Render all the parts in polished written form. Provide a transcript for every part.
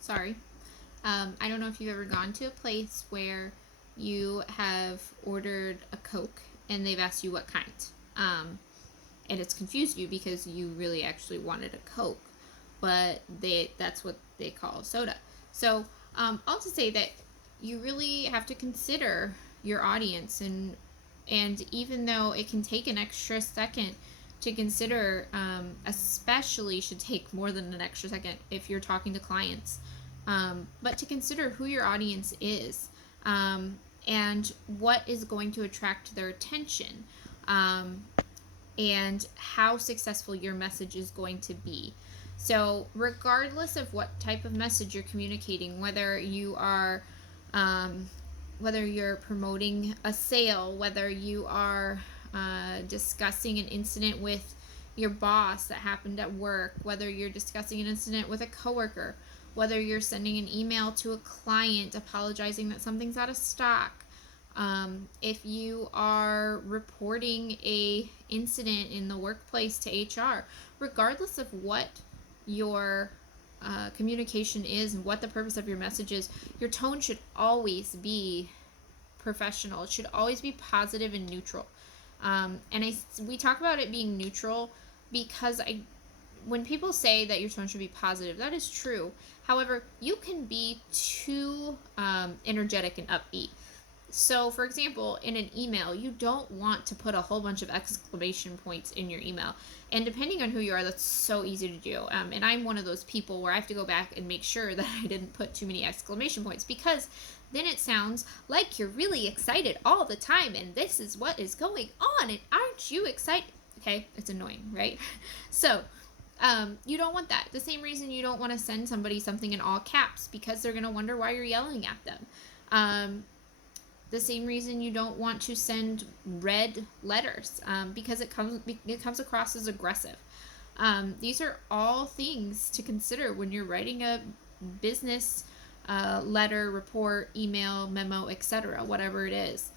Sorry. I don't know if you've ever gone to a place where you have ordered a Coke and they've asked you what kind. Um, and it's confused you because you really actually wanted a Coke, but that's what they call soda. So, all to say that you really have to consider your audience, and even though it can take an extra second to consider, especially should take more than an extra second if you're talking to clients, but to consider who your audience is, and what is going to attract their attention, um, and how successful your message is going to be. So, regardless of what type of message you're communicating, um, whether you're promoting a sale, whether you are discussing an incident with your boss that happened at work, whether you're discussing an incident with a coworker, whether you're sending an email to a client apologizing that something's out of stock, if you are reporting a incident in the workplace to HR, regardless of what your communication is and what the purpose of your message is, your tone should always be professional. It should always be positive and neutral. We talk about it being neutral because when people say that your tone should be positive, that is true. However, you can be too energetic and upbeat. So, for example, in an email, you don't want to put a whole bunch of exclamation points in your email. And depending on who you are, that's so easy to do. And I'm one of those people where I have to go back and make sure that I didn't put too many exclamation points, because then it sounds like you're really excited all the time and this is what is going on and aren't you excited? Okay, it's annoying, right? So, you don't want that. The same reason you don't want to send somebody something in all caps, because they're going to wonder why you're yelling at them. The same reason you don't want to send red letters, because it comes across as aggressive. These are all things to consider when you're writing a business letter, report, email, memo, etc., whatever it is.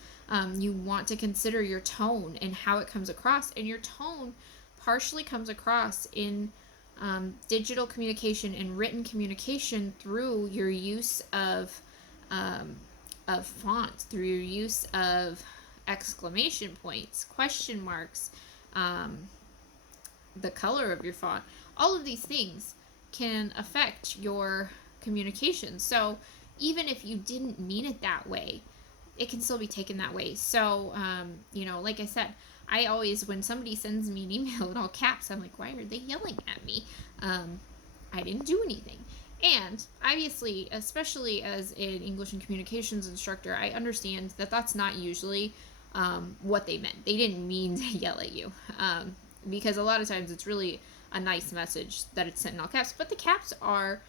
You want to consider your tone and how it comes across, and your tone partially comes across in digital communication and written communication through your use of font, through your use of exclamation points, question marks, the color of your font. All of these things can affect your communication. So even if you didn't mean it that way, it can still be taken that way. So, like I said, I always, when somebody sends me an email in all caps, I'm like, why are they yelling at me? I didn't do anything. And obviously, especially as an English and communications instructor, I understand that that's not usually what they meant. They didn't mean to yell at you, because a lot of times it's really a nice message that it's sent in all caps, but the caps are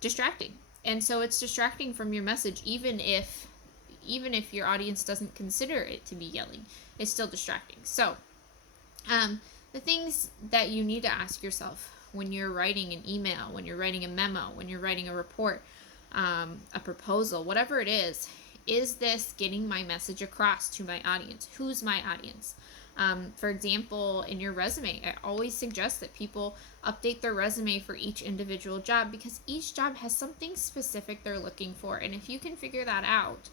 distracting. And so it's distracting from your message, even if your audience doesn't consider it to be yelling, it's still distracting. So, the things that you need to ask yourself when you're writing an email, when you're writing a memo, when you're writing a report, a proposal, whatever it is this getting my message across to my audience? Who's my audience? For example, in your resume, I always suggest that people update their resume for each individual job, because each job has something specific they're looking for. And if you can figure that out,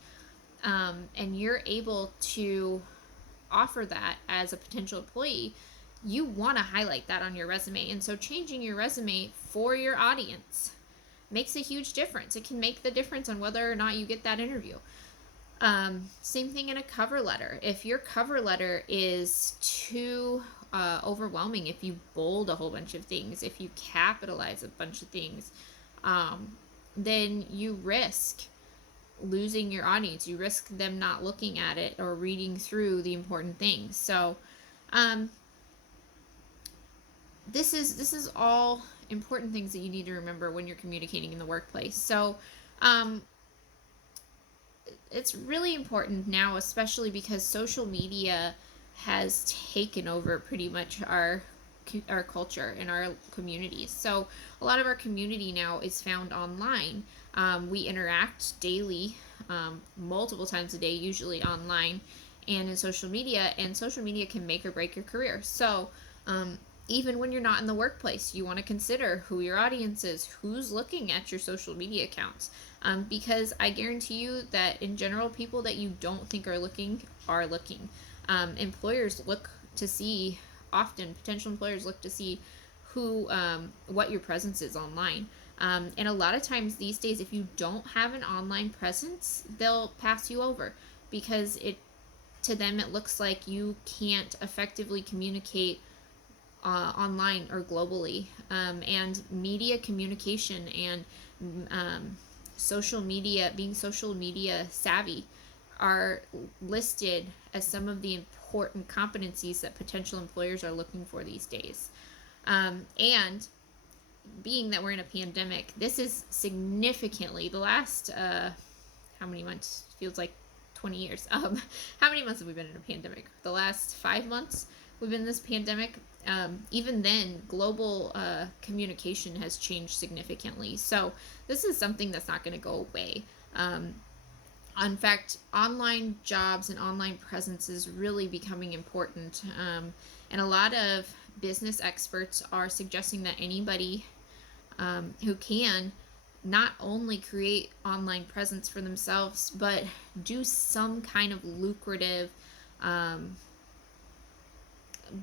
and you're able to offer that as a potential employee, you want to highlight that on your resume. And so changing your resume for your audience makes a huge difference. It can make the difference on whether or not you get that interview. Same thing in a cover letter. If your cover letter is too overwhelming, if you bold a whole bunch of things, if you capitalize a bunch of things, then you risk losing your audience. You risk them not looking at it or reading through the important things. So, this is all important things that you need to remember when you're communicating in the workplace. So, it's really important now, especially because social media has taken over pretty much our culture and our communities. So a lot of our community now is found online. We interact daily, multiple times a day, usually online and in social media, and social media can make or break your career. So even when you're not in the workplace, you want to consider who your audience is, who's looking at your social media accounts. Because I guarantee you that in general, people that you don't think are looking are looking. Employers look to see, often potential employers look to see who, what your presence is online. And a lot of times these days, if you don't have an online presence, they'll pass you over because to them it looks like you can't effectively communicate online or globally. And media communication and being social media savvy are listed as some of the important competencies that potential employers are looking for these days. And being that we're in a pandemic, this is significantly the last, how many months? Feels like 20 years. How many months have we been in a pandemic? The last 5 months we've been in this pandemic. Even then, global communication has changed significantly. So this is something that's not going to go away. In fact, online jobs and online presence is really becoming important. And a lot of business experts are suggesting that anybody who can not only create online presence for themselves, but do some kind of lucrative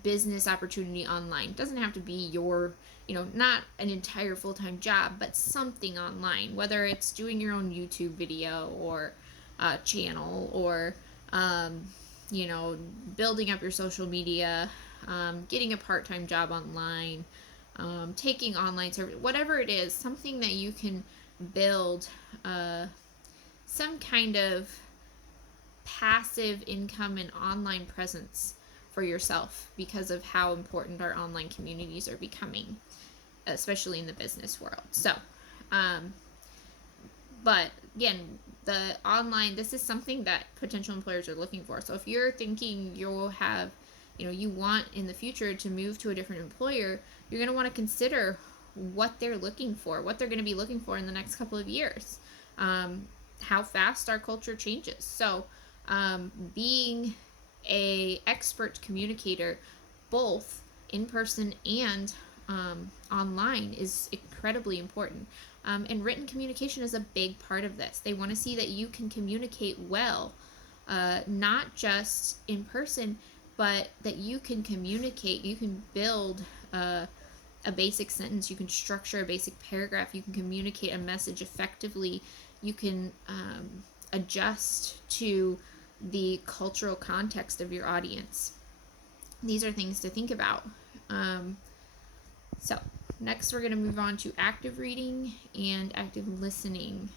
business opportunity online. It doesn't have to be your, not an entire full-time job, but something online, whether it's doing your own YouTube video or channel or, building up your social media, getting a part-time job online, taking online service, whatever it is, something that you can build some kind of passive income and online presence for yourself because of how important our online communities are becoming, especially in the business world. So, but again, the online, this is something that potential employers are looking for. So if you're thinking you'll have, you want in the future to move to a different employer, you're going to want to consider what they're looking for, what they're going to be looking for in the next couple of years, how fast our culture changes. So being a expert communicator, both in person and online, is incredibly important. And written communication is a big part of this. They want to see that you can communicate well, not just in person, but that you can communicate, you can build a basic sentence, you can structure a basic paragraph, you can communicate a message effectively, you can adjust to the cultural context of your audience. These are things to think about. So next we're going to move on to active reading and active listening.